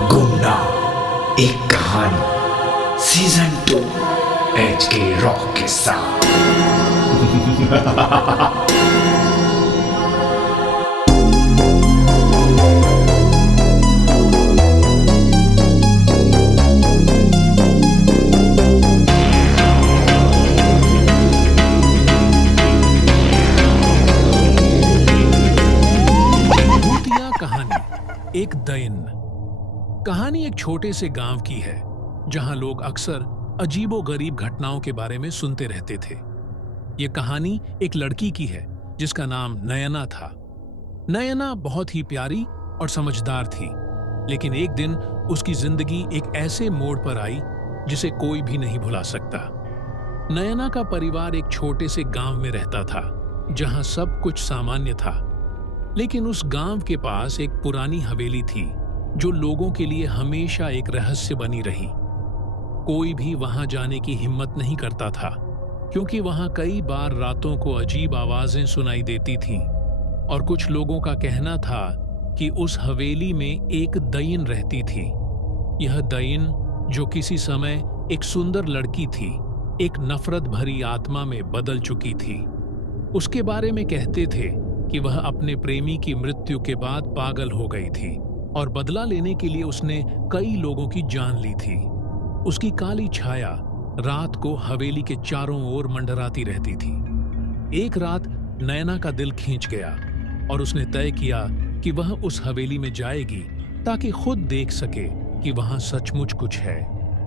गुमना एक कहानी season 2 HK rock के साथ। भूतिया कहानी। एक दैन। कहानी एक छोटे से गांव की है जहां लोग अक्सर अजीबोगरीब घटनाओं के बारे में सुनते रहते थे। ये कहानी एक लड़की की है जिसका नाम नयना था। नयना बहुत ही प्यारी और समझदार थी, लेकिन एक दिन उसकी जिंदगी एक ऐसे मोड़ पर आई जिसे कोई भी नहीं भुला सकता। नयना का परिवार एक छोटे से गांव में रहता था जहां सब कुछ सामान्य था, लेकिन उस गांव के पास एक पुरानी हवेली थी जो लोगों के लिए हमेशा एक रहस्य बनी रही। कोई भी वहां जाने की हिम्मत नहीं करता था, क्योंकि वहां कई बार रातों को अजीब आवाजें सुनाई देती थीं, और कुछ लोगों का कहना था कि उस हवेली में एक दयिन रहती थी। यह दयिन, जो किसी समय एक सुंदर लड़की थी, एक नफरत भरी आत्मा में बदल चुकी थी। उसके बारे में कहते थे कि वह अपने प्रेमी की मृत्यु के बाद पागल हो गई थी और बदला लेने के लिए उसने कई लोगों की जान ली थी। उसकी काली छाया रात को हवेली के चारों ओर मंडराती रहती थी। एक रात नयना का दिल खींच गया और उसने तय किया कि वह उस हवेली में जाएगी ताकि खुद देख सके कि वहां सचमुच कुछ है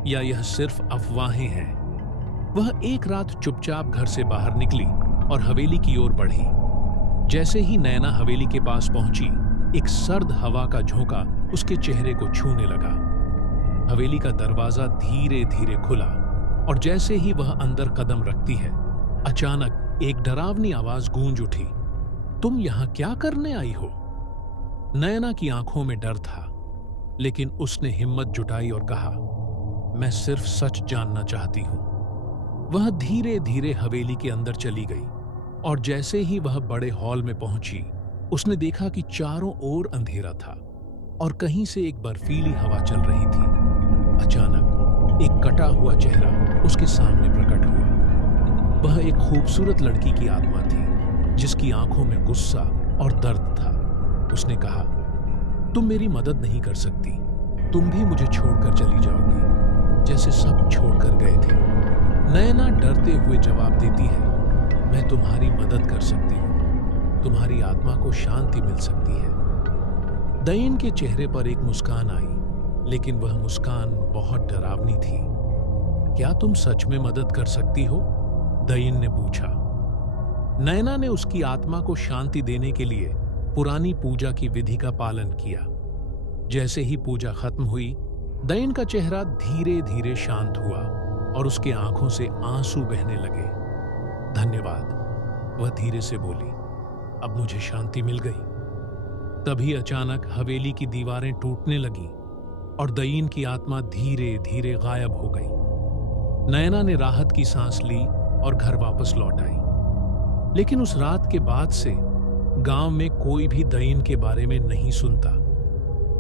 या यह सिर्फ अफवाहें हैं। वह एक रात चुपचाप घर से बाहर निकली और हवेली की ओर बढ़ी। जैसे ही नयना हवेली के पास पहुंची, एक सर्द हवा का झोंका उसके चेहरे को छूने लगा। हवेली का दरवाजा धीरे धीरे खुला और जैसे ही वह अंदर कदम रखती है, अचानक एक डरावनी आवाज गूंज उठी। तुम यहां क्या करने आई हो? नयना की आंखों में डर था, लेकिन उसने हिम्मत जुटाई और कहा, मैं सिर्फ सच जानना चाहती हूं। वह धीरे धीरे हवेली के अंदर चली गई और जैसे ही वह बड़े हॉल में पहुंची, उसने देखा कि चारों ओर अंधेरा था और कहीं से एक बर्फीली हवा चल रही थी। अचानक एक कटा हुआ चेहरा उसके सामने प्रकट हुआ। वह एक खूबसूरत लड़की की आत्मा थी जिसकी आंखों में गुस्सा और दर्द था। उसने कहा, तुम मेरी मदद नहीं कर सकती। तुम भी मुझे छोड़कर चली जाओगी जैसे सब छोड़कर गए थे। नयना डरते हुए जवाब देती है, मैं तुम्हारी मदद कर सकती हूँ। तुम्हारी आत्मा को शांति मिल सकती है। दयिन के चेहरे पर एक मुस्कान आई, लेकिन वह मुस्कान बहुत डरावनी थी। क्या तुम सच में मदद कर सकती हो? दयिन ने पूछा। नयना ने उसकी आत्मा को शांति देने के लिए पुरानी पूजा की विधि का पालन किया। जैसे ही पूजा खत्म हुई, दयिन का चेहरा धीरे धीरे शांत हुआ और उसके आंखों से आंसू बहने लगे। धन्यवाद, वह धीरे से बोली, अब मुझे शांति मिल गई। तभी अचानक हवेली की दीवारें टूटने लगी और दयिन की आत्मा धीरे धीरे गायब हो गई। नयना ने राहत की सांस ली और घर वापस लौट आई। लेकिन उस रात के बाद से गांव में कोई भी दयिन के बारे में नहीं सुनता।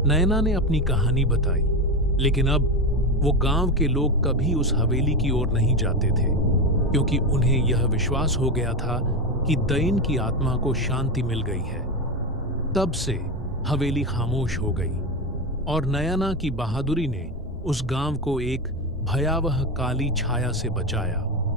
नयना ने अपनी कहानी बताई, लेकिन अब वो गांव के लोग कभी उस हवेली की ओर नहीं जाते थे, क्योंकि उन्हें यह विश्वास हो गया था कि दयिन की आत्मा को शांति मिल गई है। तब से हवेली खामोश हो गई और नयना की बहादुरी ने उस गांव को एक भयावह काली छाया से बचाया।